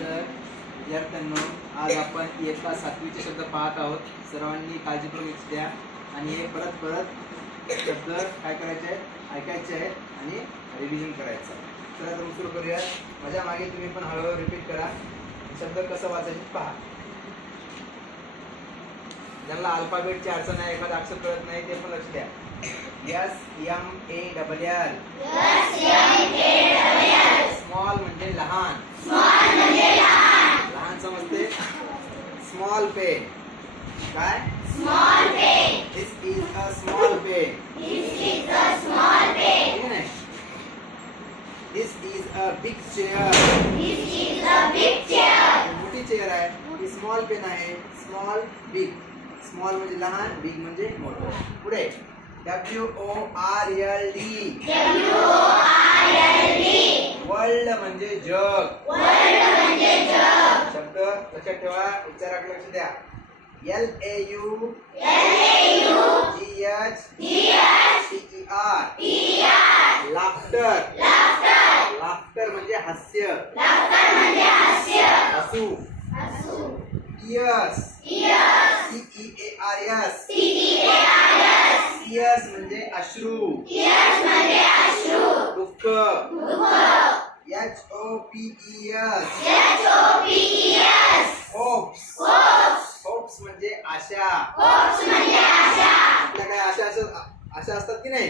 तर विद्यार्थ्यांनो, आज आपण इयत्ता 7वीचे शब्द पाहत आहोत. सर्वांनी काळजीपूर्वक लक्ष द्या आणि हे परत परत शब्द काय करायचे आहेत, ऐकायचे आहेत आणि रिव्हिजन करायचं. चला तर सुरू करूया. माझ्या मागे तुम्ही पण हळूहळू रिपीट करा. शब्द कसं वाचायचे पहा. ज्यांना अल्फाबेटची अडचण आहे, एखादा अक्षर कळत नाही ते पण लक्ष द्या. SMALL. स्मॉल म्हणजे लहान. लहान समजते. Small pen. काय? This is a small pen. ठीक आहे ना? This is a big chair. मोठी चेअर आहे. ही स्मॉल पेन आहे. Small, big. स्मॉल म्हणजे लहान, बिग म्हणजे मोठं. पुढे WORLD. वर्ल्ड म्हणजे जग. शब्द लक्षात ठेवा, उच्चाराकडे लक्ष द्या. LAUGHTER. लाफ्टर. लाफ्टर म्हणजे हास्य. हसू. इयर्स. टीयर्स म्हणजे अश्रू. दुःख. HOPES. होप्स म्हणजे आशा. आपल्या काय आशा असतात की नाही?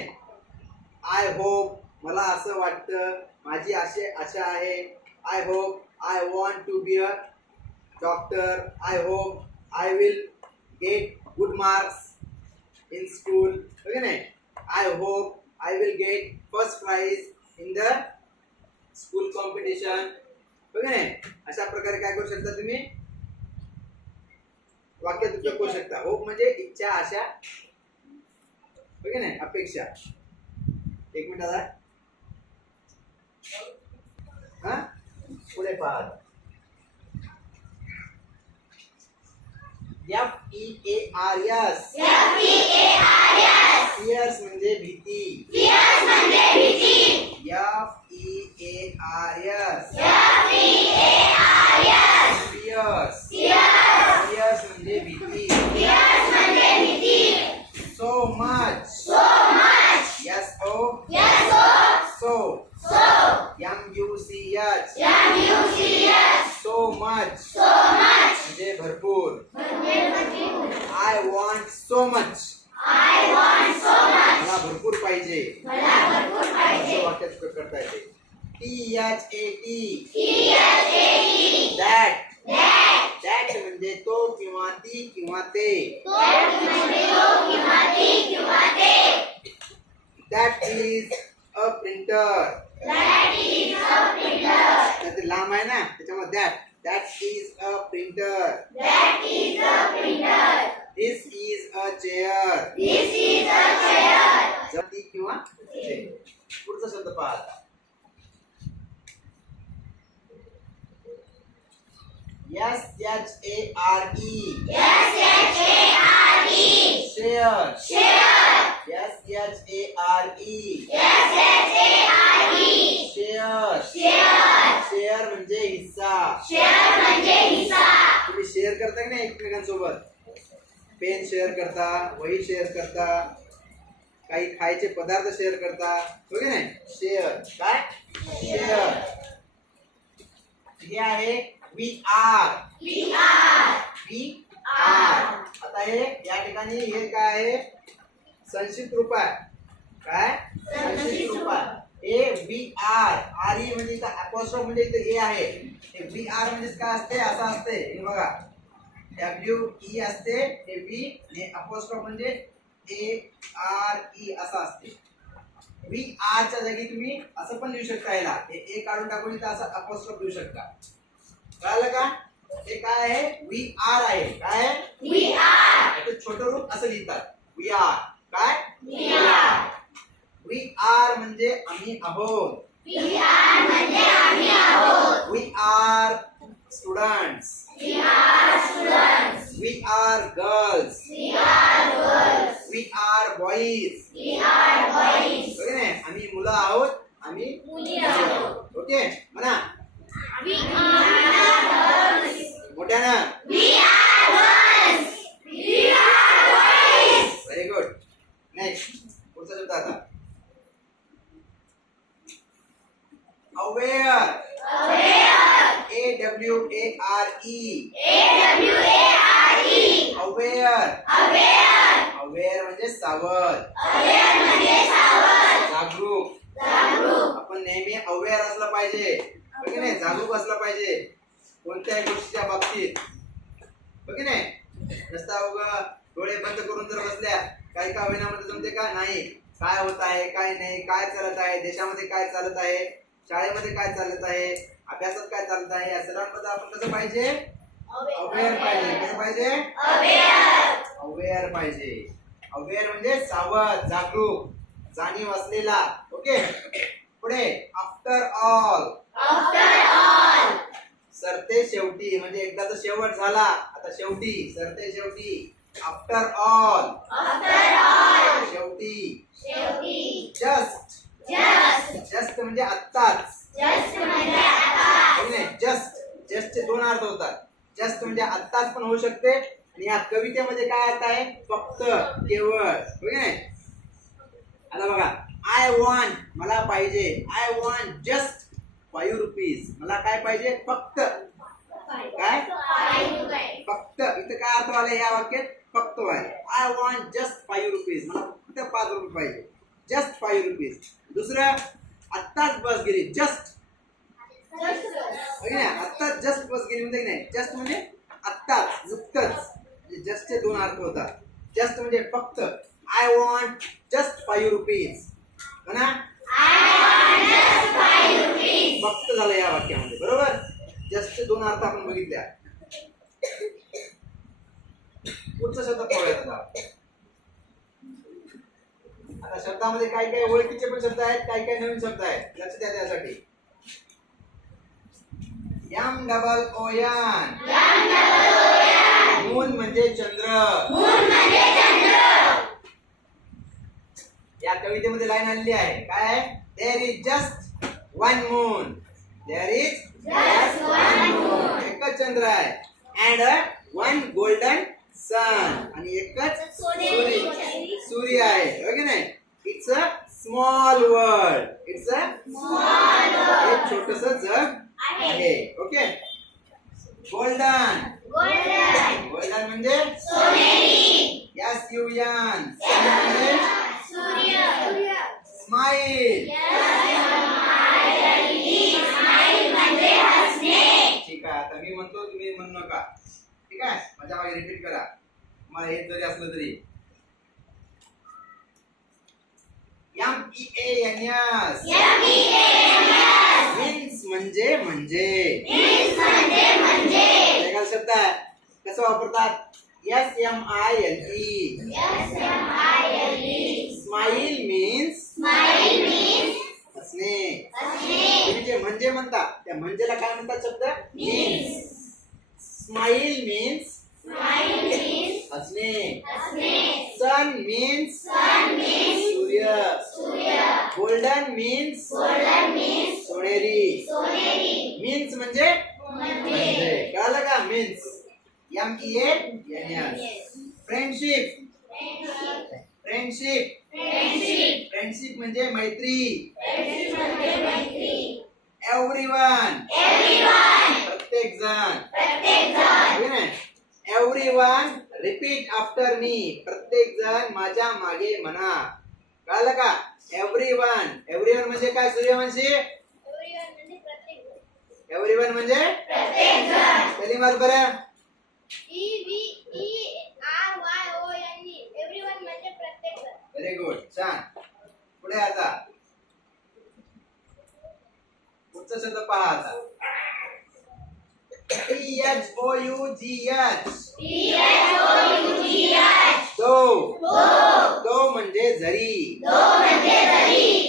आय होप, मला असं वाटतं, माझी आशा आहे. I hope I want to be a doctor. I hope I will get good marks in school. Okay, nahi? I hope I will get first prize in the school competition. Okay, nahi? अशा प्रकारे काय करू शकता तुम्ही? वाक्यात उपयोग करू शकता. होप म्हणजे इच्छा, आशा. ओके नाही, अपेक्षा. एक मिनिट आता. हा, पुढे पहा. FEARS. फियर्स म्हणजे भीती. FEARS. फियर्स म्हणजे भीती. So much. SO. So. MUCH. So much. म्हणजे भरपूर. I want so much. मला भरपूर पाहिजे. असं वाक्यात उपयोग करता येते. THAT. That म्हणजे तो किंवा ती किंवा ते. That is a printer. ते लांब आहे ना, त्याच्यामुळे that is a printer. This is a chair. जती किंवा ते. पुढचा शब्द पहा आता. SHARE. Share. शेअर म्हणजे हिस्सा. तुम्ही शेअर करता की नाही एकमेकांसोबत? पेन शेअर करता, वही शेअर करता, काही खायचे पदार्थ शेअर करता. ओके नाही? शेअर. काय? शेअर. हे आहे VR. आता हे या ठिकाणी हे काय आहे? संक्षिप्त रूप आहे. काय? संक्षिप्त रूप आहे. AVR. RE म्हणजे इथं अपॉस्ट्रोफ म्हणजे इथं ए आहे. VR म्हणजे काय असते? असं असते. हे बघा, WE असते, V आणि अपॉस्ट्रोफ म्हणजे ARE असं असते. VR च्या जागी तुम्ही असं पण लिहू शकता. याला ए काढून टाकून इथं असं अपॉस्ट्रोफ लिहू शकता. कळलं का? हे काय आहे? VR आहे. काय? याचं छोटं रूप असं लिहितात. VR. काय? We are म्हणजे आम्ही आहोत. We are students. We are girls. We are boys. Okay नाही? आम्ही मुलं आहोत. आम्ही मुली आहोत. ओके म्हणा. अवेअर AWARE अवेअर अवेअर म्हणजे सावध जागरूक आपण नेहमी अवेअर असलं पाहिजे बघ नाही जागरूक असलं पाहिजे कोणत्याही गोष्टीच्या बाबतीत बघ नाही रस्ता उगा डोळे बंद करून जर बसल्या काही का होईनामध्ये जमते का नाही काय होत आहे काय नाही काय चालत आहे देशामध्ये काय चालत आहे शाळेमध्ये काय चालत आहे अभ्यासात काय चालत आहे या सर्वांबद्दल आपण कसं पाहिजे अवेअर पाहिजे कसं पाहिजे अवेअर पाहिजे अवेअर म्हणजे सावध जागरूक जाणीव असलेला ओके पुढे आफ्टर ऑल सरते शेवटी म्हणजे एकदाचा शेवट झाला आता शेवटी सरते शेवटी आफ्टर ऑल शेवटी जस्ट जस्ट म्हणजे आत्ताच जस्ट जस्टचे दोन अर्थ होतात जस्ट म्हणजे आत्ताच पण होऊ शकते आणि या कवितेमध्ये काय अर्थ आहे फक्त केवळ आता बघा आय वॉन्ट मला पाहिजे आय वॉन्ट जस्ट ₹5 मला काय पाहिजे फक्त काय फक्त इथं काय अर्थ आला या वाक्यात फक्त आहे आय वॉन्ट जस्ट ₹5 मला फक्त ₹5 पाहिजे जस्ट ₹5 दुसरं आत्ताच बस गेली जस्ट आत्ताच जस्ट बस गेली म्हणजे नाही जस्ट म्हणजे आत्ताच नुकतंच जस्टचे दोन अर्थ होतात जस्ट म्हणजे फक्त आय वॉन्ट जस्ट ₹5 ना फक्त झालं या वाक्यामध्ये बरोबर जस्टचे दोन अर्थ आपण बघितल्या पुढचा शब्द पाहूया आता शब्दामध्ये काय काय ओळखीचे पण शब्द आहेत काय काय नवीन शब्द आहेत लक्ष द्या त्यासाठी MOON मून म्हणजे चंद्र या कवितेमध्ये लाईन आलेली आहे काय there is just one moon there is just one moon एकच चंद्र आहे अँड वन गोल्डन सन आणि एकच सूर्य आहे हो की नाही it's a small world it's a एक छोटस जग आहे ओके गोल्डन गोल्डन म्हणजे SUN म्हणजे स्माइल ठीक आहे आता मी म्हणतो तुम्ही म्हणू नका ठीक आहे माझ्या मागे रिपीट करा मला हे जरी असलं तरी MEANS मीन्स म्हणजे एखादा शब्द आहे कसं वापरतात SMILE स्माइल मीन्स हसणे तुम्ही जे म्हणजे म्हणता त्या म्हणजेला काय म्हणतात शब्द मीन्स स्माइल मीन्स हसणे सन मीन्स सूर्य गोल्डन मीन्स सोनेरी मीन्स म्हणजे कळलं का मीन्स MEANS फ्रेंडशिप फ्रेंडशिप म्हणजे मैत्री एव्हरीवन प्रत्येक जण एव्हरीवन रिपीट आफ्टर मी प्रत्येक जण माझ्या मागे म्हणा कळलं का एव्हरीवन म्हणजे काय सूर्यवंशी एव्हरीवन म्हणजे स्पेलिंग मार बरं व्हेरी गुड छान पुढे आता पुढचा शब्द पहा आता दो म्हणजे जरी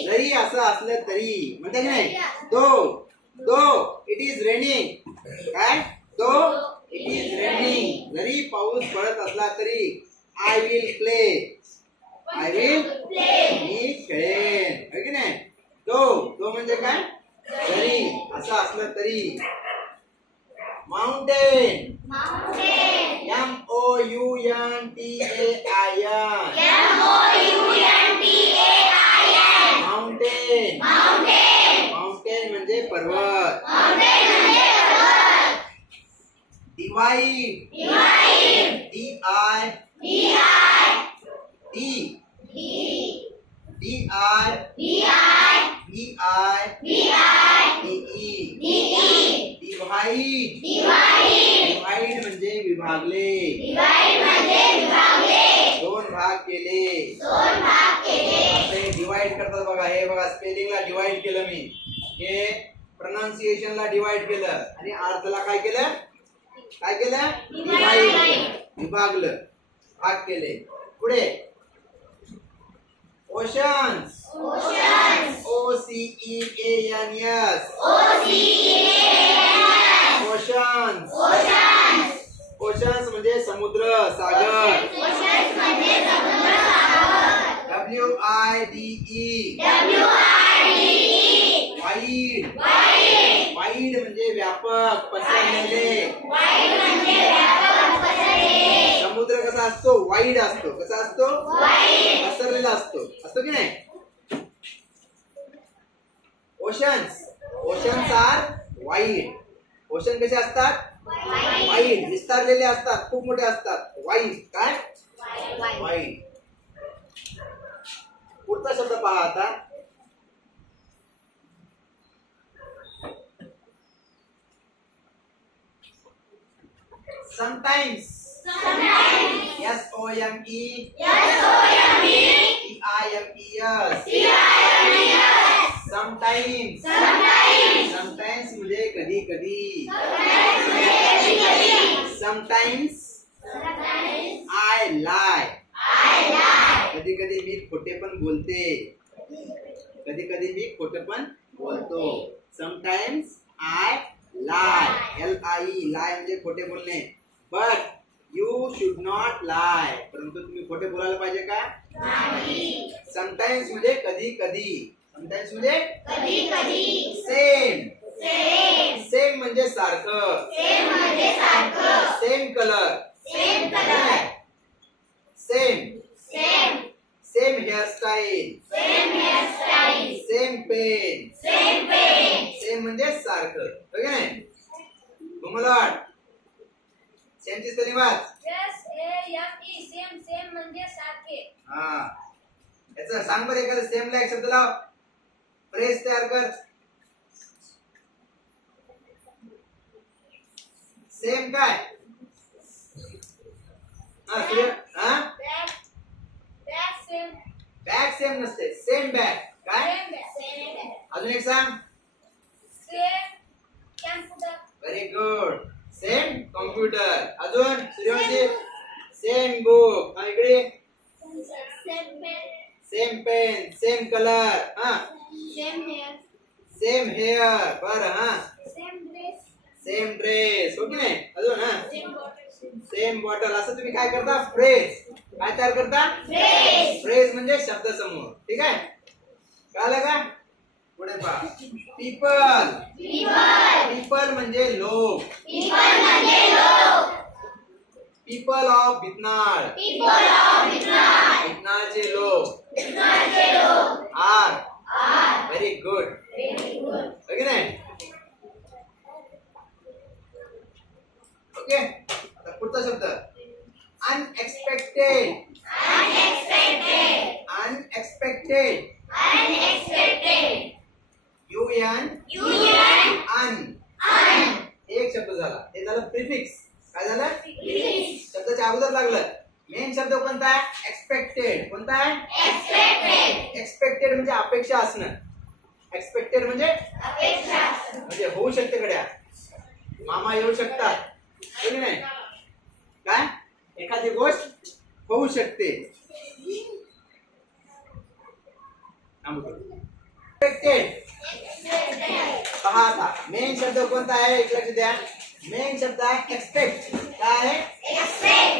जरी असं असलं तरी म्हणते की नाही दो इट इज रेनिंग काय दो इट इज रेनिंग जरी पाऊस पडत असला तरी आय विल प्ले मी खेळेन है की नाही दो म्हणजे काय जरी असं असलं तरी माउंटेन माउंटेन म्हणजे पर्वत रगत. डिवाइड. डिवाइड. डिवाइड म्हणजे विभागले. दोन भाग केले. डिवाइड करतात बघा. हे बघा स्पेलिंगला डिवाइड केलं मी. हे प्रोनाउन्सिएशनला डिवाइड केलं आणि अर्थाला काय केलं? डिवाइड. विभागलं, भाग केले. पुढे ओशन्स. OCEANS. ओशन्स. ओशन्स म्हणजे समुद्र, सागर. WIDE. वाईड. वाईड म्हणजे व्यापक, पसरलेले. समुद्र कसा असतो? वाईड असतो. कसा असतो? पसरलेला असतो. असतो की नाही? Oceans R wide. ओशन कसे असतात? वाईड, विस्तारलेले असतात, खूप मोठे असतात. वाईड. काय? वाईड. पुढचा शब्द पहा आता. Sometimes. SOMETIMES. Sometimes. Sometimes म्हणजे कधी कधी. Sometimes I lie. कधी कधी मी खोटे पण बोलते. कधी कधी मी खोटे पण बोलतो. Sometimes I lie. LIE. lie म्हणजे खोटे बोलणे. But you should not lie. परंतु तुम्ही खोटे बोलायला पाहिजे का? Sometimes म्हणजे कधी कधी. Sometimes म्हणजे सेम. सेम म्हणजे सारखं. Same colour. Same hairstyle. Same pen. Same म्हणजे सारखं. हो की नाही? घुमलाट. सेमची स्पेलिंग वाच. सेम म्हणजे सारखे. हा, याचं सांग बरं. एखादं सेमला एक शब्द लाव. फ्रेज तयार कर. सेम काय? बॅग सेम नसते. Same bag. काय? अजून एक सांग. Very good. Same computer. अजून सूर्यवंशी. Same book. इकडे same pen. Same colour. Same hair. बरं. Same dress. हो की नाही? अजून सेम बॉटल. असं तुम्ही काय करता? फ्रेज. काय तयार करता? फ्रेज म्हणजे शब्द समूह. ठीक आहे? कळलं का? पुढे पहा. पीपल. पीपल म्हणजे लोक. People of भितनाळ. भितनाळचे लोक. आर. Very good. ओके नाही? ओके. आता पुढचा शब्द अनएक्सपेक्टेड. अनएक्सपेक्टेड. UN. एक शब्द झाला. हे झालं प्रिफिक्स. काय झालं? शब्दाच्या अगोदर लागलं. मेन शब्द कोणता आहे? एक्सपेक्टेड. कोणता आहे? एक्सपेक्टेड म्हणजे अपेक्षा असणं. एक्सपेक्टेड म्हणजे होऊ शकते. गड्या मामा येऊ शकतात. की नाही? काय? एखादी गोष्ट होऊ शकते. एक्सपेक्टेड. पहा आता मेन शब्द कोणता आहे? एक लक्ष द्या. मेन शब्द आहे एक्सपेक्ट. काय आहे? EXPECT.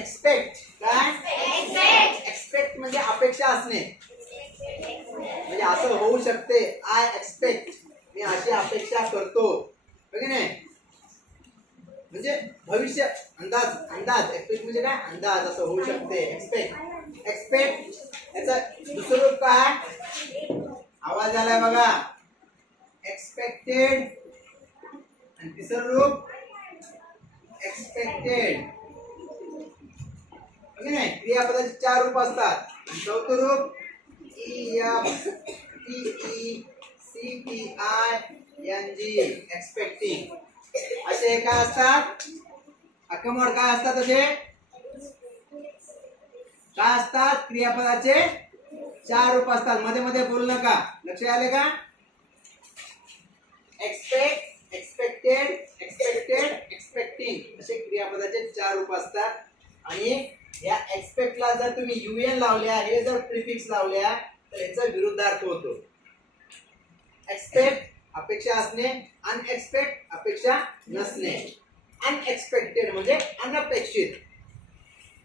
एक्सपेक्ट. काय? एक्सपेक्ट म्हणजे अपेक्षा असणे. म्हणजे असं होऊ शकते. I expect. मी अशी अपेक्षा करतो. बघ नाही? म्हणजे भविष्य. अंदाज. एक्सपेक्ट म्हणजे काय? अंदाज. असं होऊ शकते. एक्सपेक्ट. एक्सपेक्ट याचं दुसरं रूप काय? आवाज आलाय बघा, एक्सपेक्टेड. आणि तिसरं रूप एक्सपेक्टेड. ओके नाही, क्रियापदाचे 4 रूप असतात. चौथं रूप EFTECTING एक्सपेक्टिंग. असे काय असतात? अकमोड काय असतात? असे काय असतात? क्रियापदाचे 4 रूप असतात. मध्ये मध्ये बोलू नका, लक्ष आले का? एक्सपेक्ट, एक्सपेक्टेड, एक्सपेक्टेड, एक्सपेक्टिंग असे क्रियापदाचे 4 रूप असतात. आणि या एक्सपेक्टला जर तुम्ही UN लावल्या, हे जर प्रिफिक्स लावल्या तर याचा विरुद्धार्थ होतो. एक्सपेक्ट अपेक्षा असणे, अनएक्सपेक्ट अपेक्षा नसणे. अनएक्सपेक्टेड म्हणजे अनपेक्षित,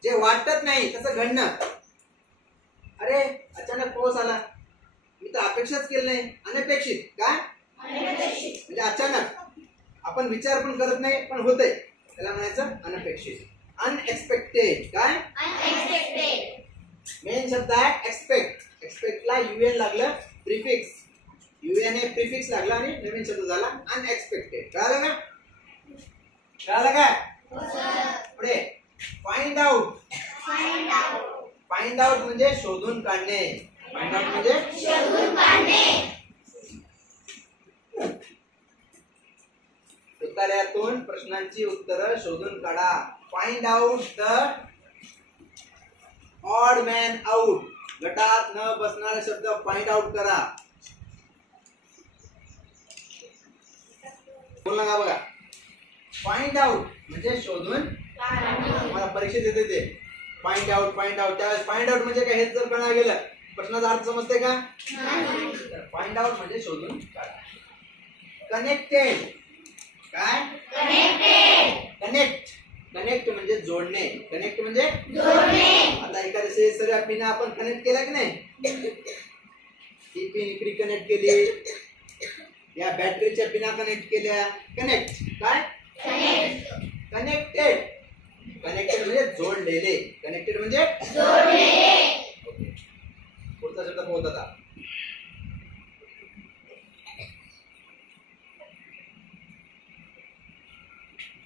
जे वाटत नाही तसं घडणं. अरे अचानक पाऊस आला, मी तर अपेक्षाच केलं नाही. अनपेक्षित काय? म्हणजे अचानक, आपण विचार पण करत नाही पण होतंय, त्याला म्हणायचं अनपेक्षित. अनएक्सपेक्टेड काय? अनएक्सपेक्टेड. मेन शब्द आहे एक्सपेक्ट. एक्सपेक्टला UN लागलं, प्रिफिक्स. UN हे प्रिफिक्स लागला आणि नवीन शब्द झाला अनएक्सपेक्टेड. कळालं का? कळालं का? पुढे फाइंड आउट. फाइंड आउट म्हणजे शोधून काढणे. फाइंड आउट म्हणजे शोधून काढणे. उत्तरातून प्रश्नांची उत्तरं शोधून काढा. Find out the odd man out. गटात न बसणारे शब्द फाइंड आउट करा. बोल नका बघा. फाइंड आउट म्हणजे शोधून काढणे. मला परीक्षेत येते ते फाइंड आउट, फाइंड आउट. त्यावेळेस फाइंड आउट म्हणजे काय हे जर कळणार गेलं, प्रश्नाचा अर्थ समजते का? फाइंड आउट म्हणजे शोधून काढा. कनेक्टेड काय? कनेक्टेड. कनेक्ट, कनेक्ट म्हणजे जोडणे. कनेक्ट म्हणजे जोडणे. आता एखाद्या सेन्सरच्या पिन आपण कनेक्ट केला की नाही, ही पिन इकडे कनेक्ट केली, या बॅटरीच्या पिना कनेक्ट केल्या. कनेक्ट काय? कनेक्ट. कनेक्टेड. कनेक्टेड म्हणजे जोडलेले. कनेक्टेड म्हणजे जोडलेले. ओके, पुढचा शब्द पाहत आता.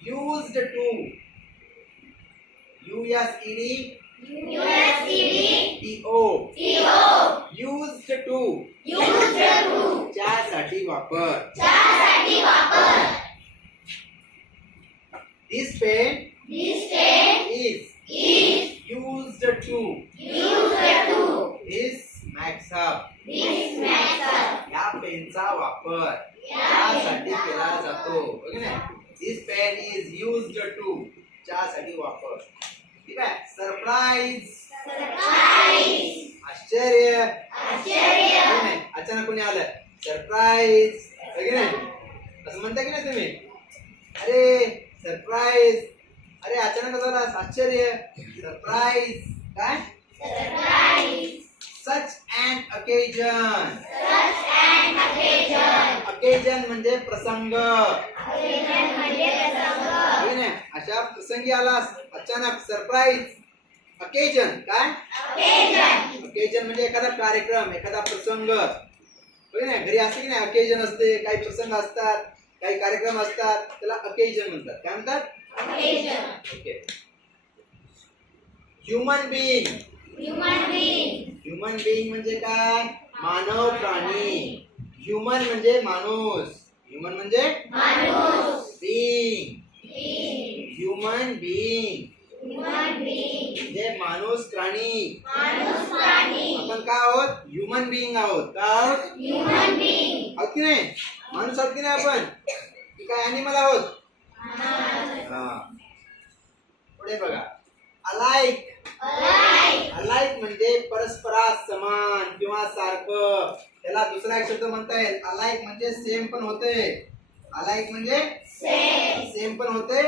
used to. used to. च्यासाठी वापर. This pen is used to. This makes up. या पेनचा वापर यासाठी केला जातो. ओके ना? This pen is used to. च्यासाठी वापर. ठीक आहे. सरप्राईज. आश्चर्य. अचानक कोणी आलं, सरप्राईज. ओके ना? असं म्हणता की नाही तुम्ही? अरे सरप्राईज. अरे अचानक झाला, आश्चर्य. सरप्राईज काय? Such an occasion. Occasion म्हणजे प्रसंग. अशा प्रसंगी आलास अचानक, सरप्राईज. occasion काय? occasion म्हणजे एखादा कार्यक्रम, एखादा प्रसंग. घरी असते की नाही, occasion असते, काही प्रसंग असतात, काही कार्यक्रम असतात, त्याला occasion म्हणतात. काय म्हणतात? Okay. Human being. Human being म्हणजे काय? मानव प्राणी. ह्युमन म्हणजे माणूस. ह्युमन म्हणजे बीइंग. ह्युमन बीइंग म्हणजे माणूस प्राणी. आपण काय आहोत? ह्युमन बीइंग आहोत. काय आहोत? आहोत की नाही? माणूस आहोत की नाही आपण? की काय ॲनिमल आहोत? पुढे बघा. अलाइक. अलाइक म्हणजे परस्परास समान किंवा सारखं. त्याला दुसरा एक शब्द म्हणता येईल. अलाइक म्हणजे सेम पण होते. अलाइक म्हणजे सेम पण होते.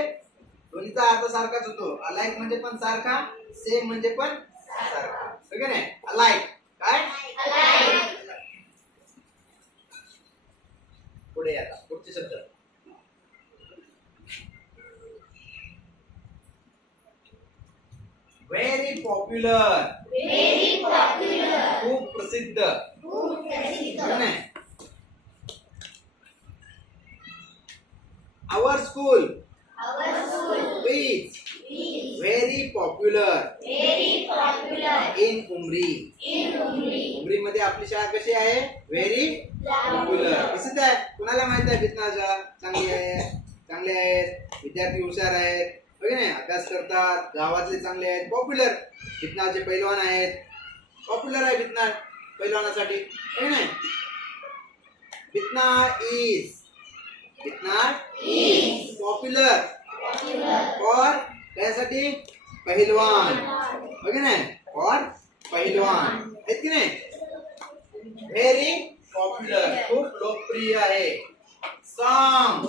दोन्हीचा अर्थ सारखाच होतो. अलाइक म्हणजे पण सारखा, सेम म्हणजे पण सारखा. ओके नाही? अलाइक काय? पुढे आता पुढचे शब्द. व्हेरी पॉप्युलर, खूप प्रसिद्ध, नाही. Our school is very popular in Umri. Umri मध्ये आपली शाळा कशी आहे? Very popular. प्रसिद्ध आहे. कुणाला माहित आहे भितना शाळा चांगली आहे, चांगले आहेत, विद्यार्थी हुशार आहेत, बघ नाही, अभ्यास करतात, गावातले चांगले आहेत, पॉप्युलर. भितनाचे पैलवान आहेत, पॉप्युलर आहे भितना पैलवानासाठी, बघ नाही. भितना इज पॉप्युलर फॉर त्यासाठी पहिलवान, बघ नाही, फॉर पहिलवान आहेत की नाही. व्हेरी पॉप्युलर, खूप लोकप्रिय आहे. सॉन्ग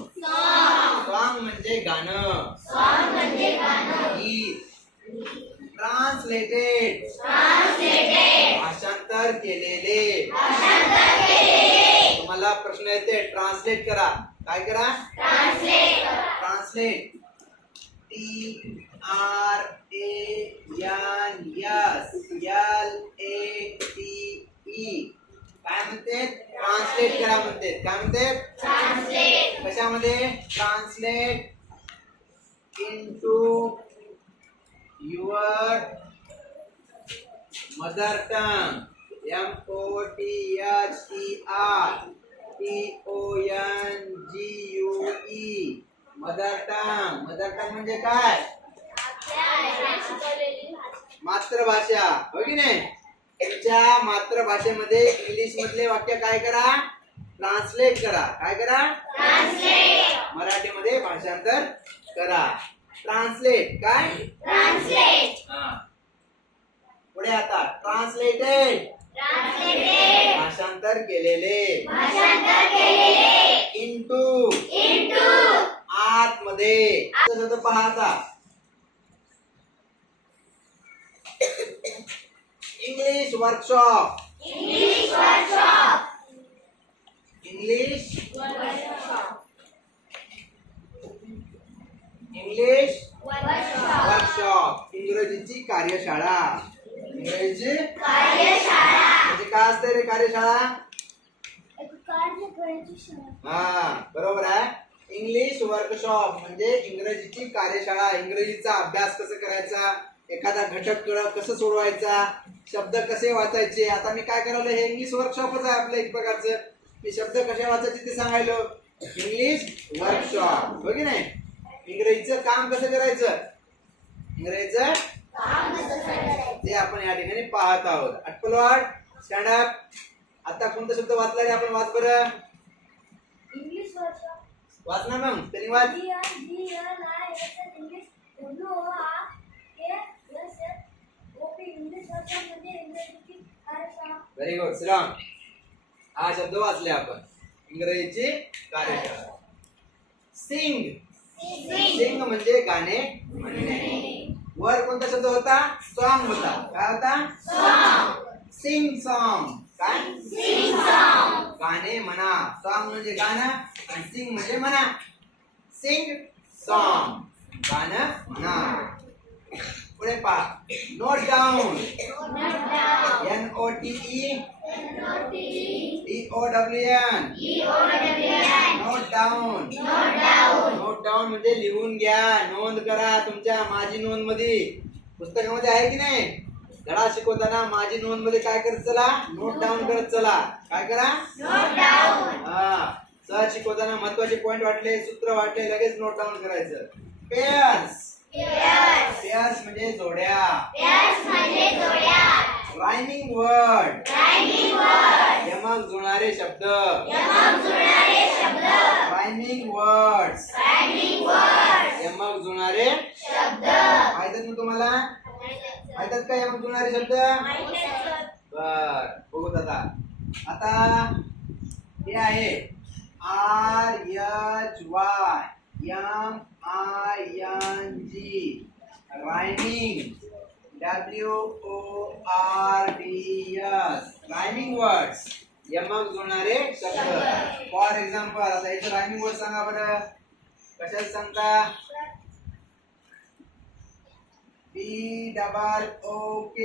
म्हणजे गाणं. गीत. ट्रान्सलेटेड भाषांतर केलेले. तुम्हाला प्रश्न येते, ट्रान्सलेट करा. काय करा? ट्रान्सलेट. TRANSLATE. काय म्हणते? ट्रान्सलेट करा म्हणते. काय म्हणते? कशामध्ये? Translate into your mother tongue. MOTHERTONGUE. Mother tongue. Mother tongue म्हणजे काय? मातृभाषा, हो की नाही. तुमच्या मातृभाषेमध्ये इंग्लिश मधले वाक्य काय करा? ट्रान्सलेट करा. काय करा? मराठीमध्ये भाषांतर करा. ट्रान्सलेट. काय? पुढे आता ट्रान्सलेटेड भाषांतर केलेले. इंटू आतमध्ये. पाहता इंग्लिश वर्कशॉप. इंग्रजीची कार्यशाळा. इंग्रजीची म्हणजे काय असते रे कार्यशाळा? हा, बरोबर आहे. इंग्लिश वर्कशॉप म्हणजे इंग्रजीची कार्यशाळा. इंग्रजीचा अभ्यास कसं करायचा, एखादा घटक कसं सोडवायचा, शब्द कसे वाचायचे. आता मी काय करायला, हे इंग्लिश वर्कशॉपच आहे आपलं एक प्रकारचं. मी शब्द कसे वाचायचे ते सांगायलो. इंग्लिश वर्कशॉप, हो की नाही. इंग्रजीचं काम कसं करायचं, इंग्रजीचं ते आपण या ठिकाणी पाहत आहोत. अटपलवाड, स्टँड अप. आता कोणता शब्द वाचला रे आपण? वाच बरं. English workshop. वाच ना मग. त्यांनी वाच. Very good. श्रीराम, हा शब्द वाचले आपण. इंग्रजीची कार्यशाळा. सिंग. सिंग म्हणजे गाणे म्हणणे. वर कोणता शब्द होता? सॉन्ग होता. काय होता? Sing song. काय? गाणे म्हणा. सॉन्ग म्हणजे गाणं आणि सिंग म्हणजे म्हणा. सिंग सॉन्ग, गाणं म्हणा. पुढे पहा. Note down. NOTE DOWN. Note down. Note down म्हणजे लिहून घ्या, नोंद करा. तुमच्या माझी नोंद मध्ये पुस्तकामध्ये आहे की नाही? धडा शिकवताना माझी नोंद मध्ये काय करत चला? नोट डाऊन करत चला. काय करा? हा, सहज शिकवताना महत्वाचे पॉइंट वाटले, सूत्र वाटले, लगेच नोट डाऊन करायचं. पेअर्स. पेअर्स म्हणजे जोड्या. Rhyming word. यमक जुळणारे शब्द. Rhyming words. यमक जुळणारे शब्द. माहित ना तुम्हाला? माहितात का यमक जुळणारे शब्द? बर, बघू आता. आता हे आहे RHYMING. Rhyming. WORDS. Rhyming words, यमक जुळणारे शब्द. फॉर एक्झाम्पल, आता याचं रायमिंग वर्ड सांगा बरं. कशात सांगता? BOOK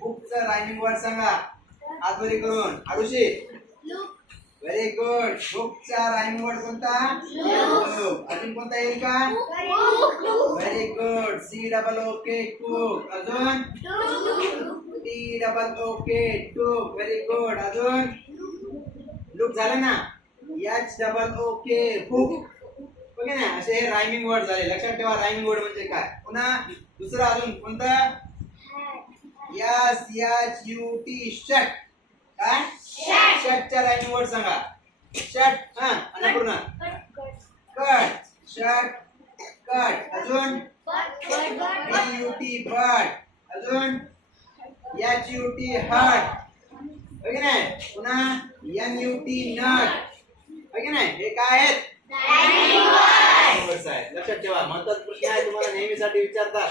बुकचं रायमिंग वर्ड सांगा आतवरी करून आरुषी Look. व्हेरी गुड बुकचा रायमिंग वर्ड कोणता Look. अजून कोणता येईल का Look. व्हेरी गुड COOK कुक अजून TOOK टूक व्हेरी गुड अजून लुक झालं ना HOOK हुक ओके ना असे हे रायमिंग वर्ड झाले लक्षात ठेवा रायमिंग वर्ड म्हणजे काय पुन्हा दुसरा अजून कोणता SHUT शट काय शटचा रायमिंग वर्ड सांगा शट हा अन्नपूर्णा कट शट कट अजून BUT बट अजून HUT हट ओके नाही पुन्हा NUT नट ओके नाही हे काय आहेत वर्ड्स आहेत लक्षात ठेवा महत्त्वाचा प्रश्न आहे तुम्हाला नेहमीसाठी विचारतात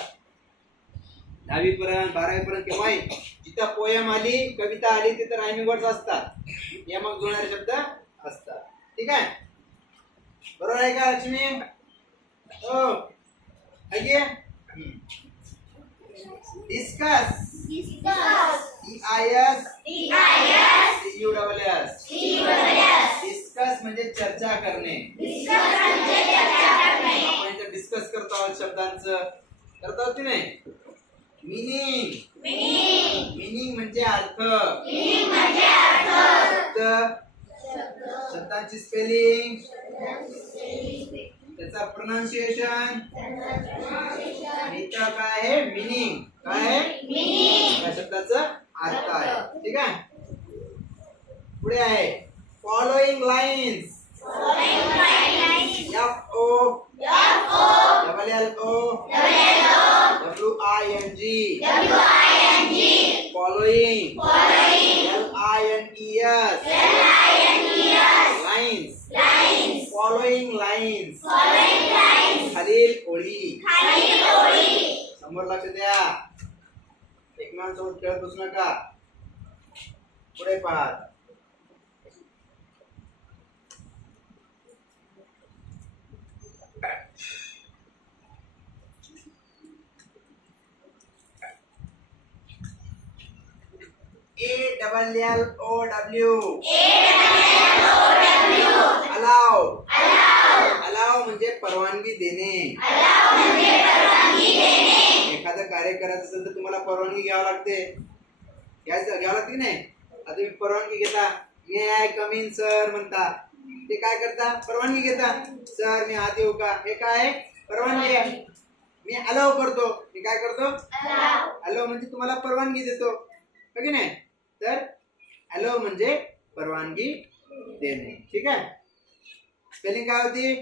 10वी पर्यंत 12वी पर्यंत केव्हाही जिथं पोयम आली कविता आली तिथं रायमिंग वर्ड्स असतात यमक जुळणारे शब्द असतात ठीक आहे बरोबर आहे का लक्ष्मी हो ऐकिए डिस्कस EIS CUSS डिस्कस म्हणजे चर्चा करणे आपण इथे डिस्कस करतो आहोत शब्दांचं करतो आहोत की नाही मीनिंग म्हणजे अर्थ शब्दांची स्पेलिंग त्याचा प्रोनाउन्सिएशन इथं काय आहे मीनिंग काय आहे त्या शब्दाचा अर्थ आहे ठीक आहे पुढे आहे following lines FOLLOWING following lines following lines खालील ओळी समोर लक्ष द्या एकमेकांसोबत खेळत बसू नका पुढे पहा ALLOW अलाव म्हणजे परवानगी देणे एखादं कार्य करायचं असेल तर तुम्हाला परवानगी घ्यावी लागते घ्यावं लागते की नाही आता तुम्ही परवानगी घेता मे आय कम इन सर म्हणता ते काय करता परवानगी घेता सर मी आत येऊ का हे काय परवानगी आहे मी अलाव करतो मी काय करतो अलाव म्हणजे तुम्हाला परवानगी देतो हो की नाही तर अलाव म्हणजे परवानगी देणे ठीक आहे स्पेलिंग काय होती